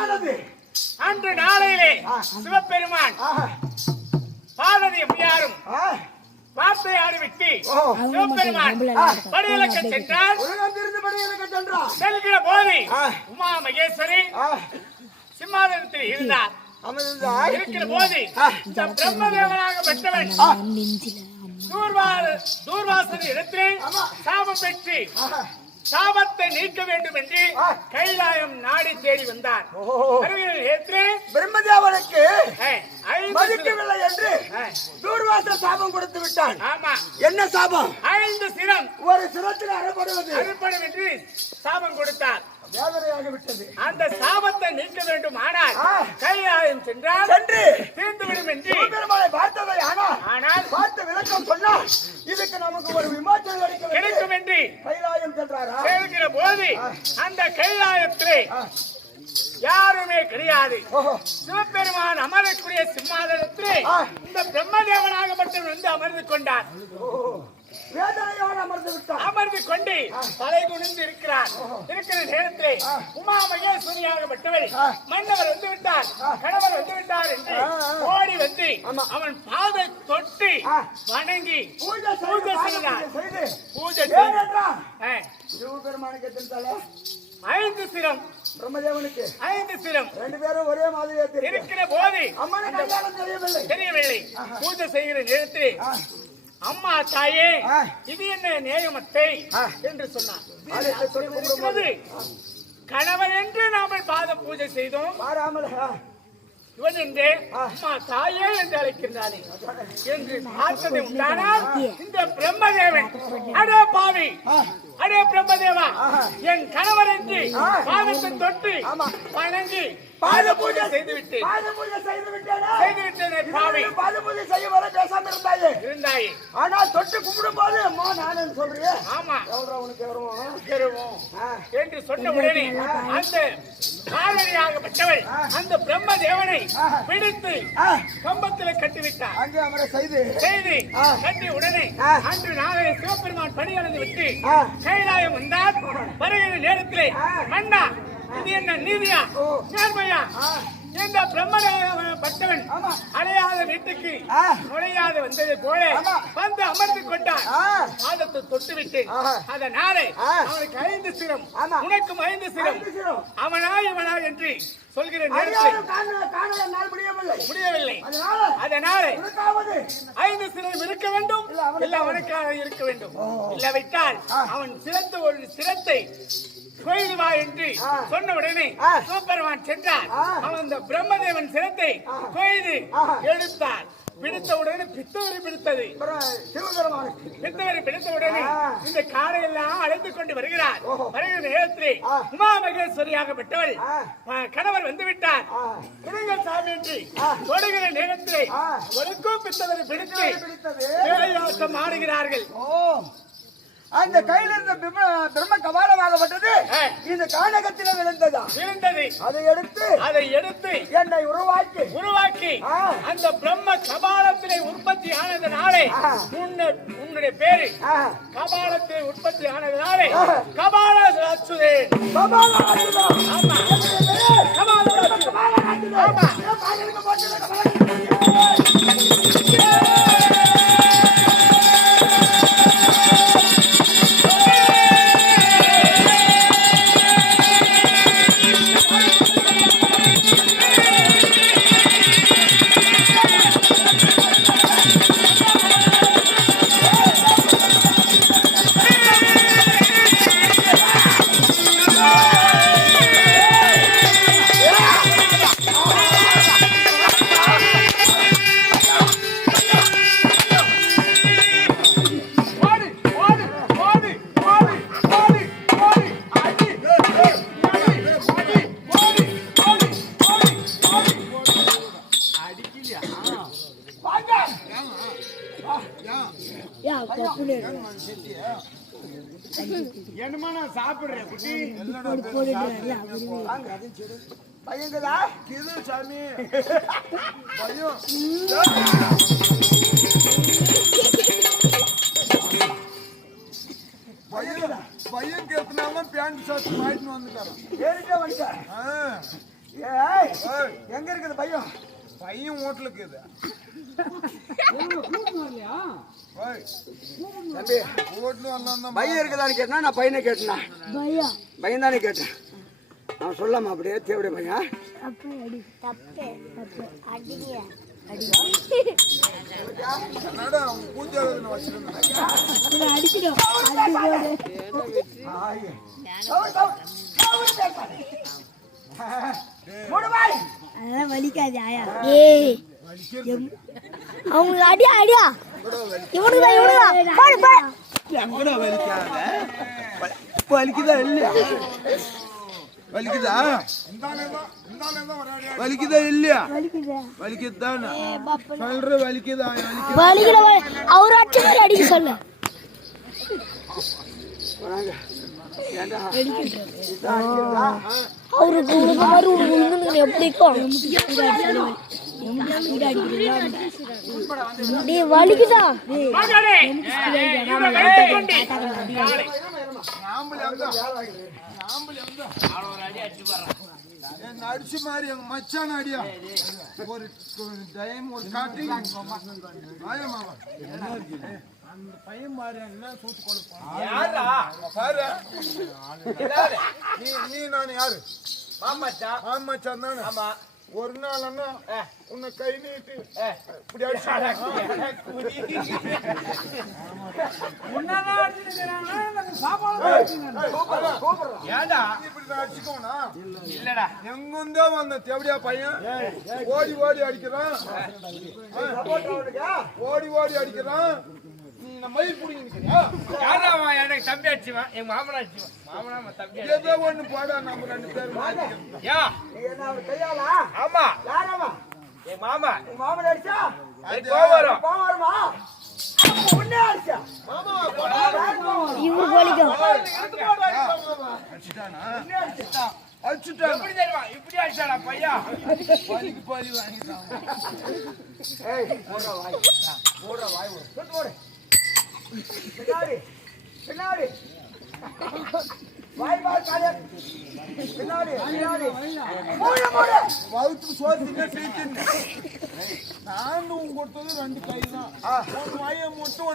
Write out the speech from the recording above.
ஆனது அன்று நாளையிலே. சிவபெருமான். பார்வதி ஆ. வார்த்தை ஆடிவிட்டு. சிவபெருமான் படியிலக்க சென்றார் செல்கிற போது. உமா மகேஸ்வரி. சிம்மாதனத்தில் இருந்தார். இருக்கிற போது பிரம்மதேவனாக பெற்றவன் தூர்வாசன இடத்திலே. சாபம் பெற்று. சாபத்தை நீக்க வேண்டும் என்று. கைலாயம் நாடி தேடி வந்தார். பிரம்மதேவனுக்கு மதிக்கவில்லை என்று தூர்வாச சாபம் கொடுத்து விட்டான். ஆமா. என்ன சாபம்? ஐந்து சிரம். ஒரு சிரத்தில் அறப்படுவது அறுப்படும் என்று சாபம் கொடுத்தார். வேதனையாக விட்டது அந்த சாபத்தை நீக்க வேண்டும் ஆனால் ஆ. கைலாயம் சென்றால் சென்று தீர்ந்துவிடும் என்று சிவபெருமானை பார்த்ததை ஆனால் ஆனால் பார்த்து விளக்கம் சொன்னால் இதுக்கு நமக்கு ஒரு விமோச்சனம் கிடைக்கும் என்று கைலாயம் சென்றாரா கேட்கிற போது. அந்த கைலாயத்திலே. யாருமே கிடையாது சிவபெருமான் அமரக்கூடிய சிம்மாதனத்திலே. இந்த பிரம்மதேவனாகப்பட்டவன் வந்து அமர்ந்து கொண்டார். வேதனையோடு அமர்ந்து கொண்டு தலை குனிந்து இருக்கிறார் இருக்கிற நேரத்திலே உமா. மன்னவர் வந்து விட்டார். கணவர் வந்து விட்டார் என்று ஆ, ஆ. ஓடி வந்து ஆமா. அவன் பாதை தொட்டு ஆ. வணங்கி பூஜை பூஜை செய்து செய்தார். பூஜை. சிவபெருமானுக்கு ஐந்து சிரம். பிரம்மதேவனுக்கு. ஐந்து சிரம். ரெண்டு பேரும் ஒரே மாதிரியே தெரியும். இருக்கிற போது தெரியவில்லை. தெரியவில்லை. பூஜை செய்கிற நேரத்தில். அம்மா தாயே. இது என்ன நேயமத்தை. என்று சொன்னார். கணவன் என்று நாம பாத பூஜை செய்தோம் இவன் என்று. அம்மா தாயே என்று அழைக்கின்றானே என்று பார்த்தது உண்டானால் இந்த பிரம்மதேவன் அடே ஆ. அடே பிரம்மதேவா. என் கணவர் என்று. பாதத்தை தொட்டு. வணங்கி பாத பூஜை செய்து விட்டேன் பாத பூஜை செய்து விட்டேனே செய்து பாத பூஜை செய்ய வர பேசாம இருந்தாயே. இருந்தாயே. ஆனால் தொட்டு கும்பிடும் போது அம்மா நானு சொல்றியே. ஆமா. எவ்வளோ உனக்கு ஆ. என்று சொன்ன உடனே அந்த காதலியாகப்பட்டவள் அந்த பிரம்ம தேவனை பிடித்து கம்பத்திலே கட்டிவிட்டார். அங்கே அமர செய்து. செய்து. கட்டி உடனே. அன்று நாளை சிவபெருமான் பணி அளந்து விட்டு. கைலாயம் வந்தார் வருகிற நேரத்திலே. மன்னா இது என்ன நீதியா. நேர்மையா. இந்த பிரம்மபட்டவன் ஆமா. அடையாத வீட்டுக்கு. நுழையாது வந்ததை போல. வந்து அமர்ந்து கொண்டார் ஆ. பாதத்தை தொட்டு விட்டு. அதனாலே. அவனுக்கு ஐந்து சிரம். உனக்கும் ஐந்து சிரம். அவனா இவனா என்று சொல்கிற முடியவில்லை அதனால ஐந்து சிரம் இருக்க வேண்டும் இல்ல, அவனுக்கு இல்ல அவனுக்காக இருக்க வேண்டும் இல்லவிட்டால். அவன் சிறந்த ஒரு சிரத்தை கொய்து வா என்று. சொன்ன உடனே ஆ. சிவபெருமான் சென்றார். அவன் இந்த பிரம்மதேவன் சிரத்தை கொய்து. எடுத்தார் பிடித்த உடனே பித்தவரை பிடித்தது பித்தவரை பிடித்த உடனே. இந்த காரையெல்லாம் அழைத்துக் கொண்டு வருகிறார். வருகிற நேரத்திலே. உமா மகேஸ்வரியாக பெற்றவள் கணவர் வந்து விட்டார் ஆ. குடுங்கள் சாமி என்று. தொடுகிற நேரத்திலே. ஒருக்கும் பித்தவரை பிடித்து ஓ அந்த கையில இருந்த பிரம்ம கபாலமாகப்பட்டது. இந்த கானகத்தில விழுந்ததா இருந்தது அதை எடுத்து அதை எடுத்து என்னை உருவாக்கி உருவாக்கி. அந்த பிரம்ம கபாலத்திலே உற்பத்தி ஆனதுனாலே ஆ. உன்ன- உன்னுடைய பேரு. கபாலத்திலே உற்பத்தி ஆனதுனாலே. கபால அச்சுதே கபாலமாகுதா? ஆமா கபால? ஆமா. என்னமா நான் சாப்பிடுறேன் குட்டி வாங்க. பையங்களா இது சாமி பையன் பையன் பையன் கேத்தனாம பேண்ட் ஷர்ட் வாங்கிட்டு வந்துட்டாரான் ஏறிட்டே வந்துட்டேன் ஏய் ஏய், எங்க இருக்குது பையன் பையன் வீட்டுல வந்தான் பையன் இருக்குதான்னு கேட்டனா நான் பையனை கேட்டனா? பையன் தானே கேட்டேன். அவன் சொல்லாம அப்படியே தேவைய பையன் தப்பு அதெல்லாம் வலிக்காது ஆயா. ஏய். அவங்களுக்கு அடியா அடியா இவனுக்கு தான் இவனுக்கு தான். பாடு பாடு. எங்கடா வலிக்காத? வலிக்குதா இல்லையா? வலிக்குதா? வலிக்குதா இல்லையா? வலிக்குது? வலிக்குதானே? சொல்ற வலிக்குதா வலிக்குதா? வலிக்கிற வலி. அவர் அடிச்ச மாதிரி அடிக்க சொல்லு. வராங்க. அவருக்கு உனக்கு மாதிரி ஒரு உண்மை எப்படிக்கும் இருக்கும் வலிக்குதா அடிச்சு மாதிரி எங்க மச்சான் அடியா ஒரு டைம் ஒரு காட்டி ஆயமாவா அந்த பையன் மாதிரி என்ன சூத்து கொடுப்பான் யாரா பாரு நீ நான் யாரு? மாமாச்சா ஆண் மச்சான் தானே? ஆமா. ஒரு நாள் அண்ணா உன்னை கை நீட்டு இப்படி அடிச்சு ஏண்டா? இப்படி நான் அடிச்சுக்கோனா? இல்லடா. எங்குந்தோ வந்த தேவடியா பையன் ஓடி ஓடி அடிக்கிறான். ஓடி ஓடி அடிக்கிறான். மயில் பிடிங்க யாரா எனக்கு தம்பி அடிச்சுவான் எங்க மாமனா அடிச்சுவான் மாமனா அவன் தம்பி. ஏதோ ஒண்ணு போடா நம்ம ரெண்டு பேரும். யா. நீ என்ன அவன் கையாளா? ஆமா. யாரவன்? என் மாமா. உன் மாமன் அடிச்சா? அது கோவம் வரும். கோவம் வருமா? அப்ப உன்னை அடிச்சா? மாமா இவருக்கு வலிக்கும் அடிச்சுட்டானா? அடிச்சுட்டானா எப்படி தெரியுமா? இப்படி அடிச்சாடா பையா பலிக்கு பலி வாங்கிட்டான். ஏய், வாய். வாய். பின்னாடி. பின்னாடி வாய் பார் காலியா பின்னாடி பின்னாடி. மூடு மூடு. வவுத்துக்கு சோறு திங்க சீட்டு நானும் கொடுத்தது ரெண்டு கை தான் ஒரு வாயை மட்டும்